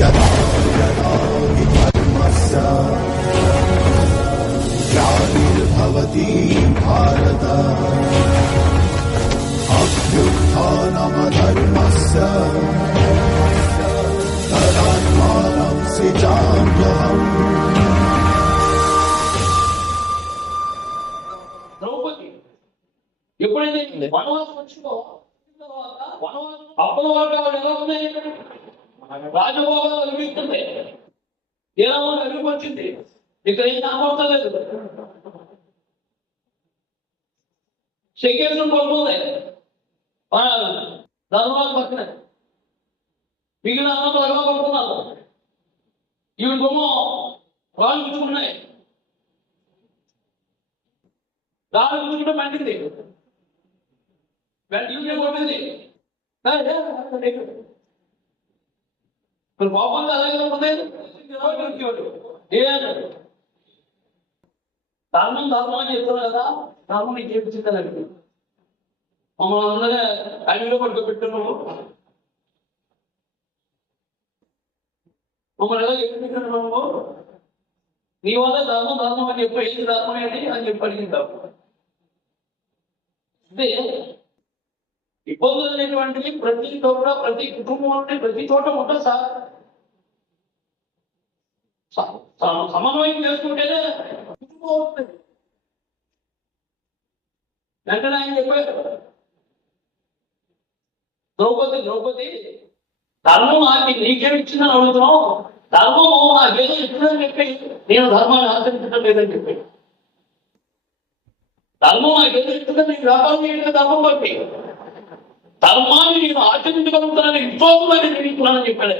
యదా యదా హి ధర్మస్య గ్లానిర్భవతి భారత అభ్యుత్థానమధర్మస్య తదాత్మానం సృజామ్యహం. ద్రౌపది ఎప్పుడైతే వనవాసం వచ్చిందో వనవాసం అప్పల వర్గాలు ఎలా ఉన్నాయి? రాజభోగాలు అనిపిస్తుంది, ఎలా అనిపించింది. ఇక్కడ ఏం కనబడతలేదు. శకేశం పడుతుంది ధర్మాలు పక్కన మిగిలిన అన్నంలో ఎలా పడుతున్నారు. ఇవి బొమ్మ రాళ్ళు పుచ్చుకున్నాయి. రాళ్ళు పుచ్చుకుంటే మండింది, కొట్టింది. మరి పాపంగా అలాగే ఉంటుంది. ధర్మం ధర్మం అని చెప్తున్నారు కదా, ధర్మం నీకు చేపించిందని మమ్మల్ని అందరూ అడవిలో పడుకోబెట్టున్నాము. మమ్మల్ని ఎలా చెప్పించుకున్నాము? నీ వల్ల ధర్మం ధర్మం అని చెప్పి ఏంటి ధర్మం ఏంటి అని చెప్పి అడిగింటాము. అంటే ఇబ్బందులు అనేటువంటివి ప్రతి చోట ప్రతి కుటుంబం అంటే ప్రతి చోట ఉంటుంది సార్. సమన్వయం చేసుకుంటేనే కుటుంబం ఉంటుంది. వెంటనే ఆయన చెప్పారు, ద్రౌపది ధర్మం నాకు నీకేం ఇచ్చిందని అడుగుతున్నావు, ధర్మము నాకేదో ఇచ్చిందని చెప్పి నేను ధర్మాన్ని ఆచరించడం లేదని చెప్పి, ధర్మం నాకేదో ఇచ్చిందని నీకు వ్యాపారం చేయడం ధర్మం బట్టి ధర్మాన్ని నేను ఆచరించగలుగుతానని విశ్వాసం నిరూపించుకున్నానని చెప్పాడు.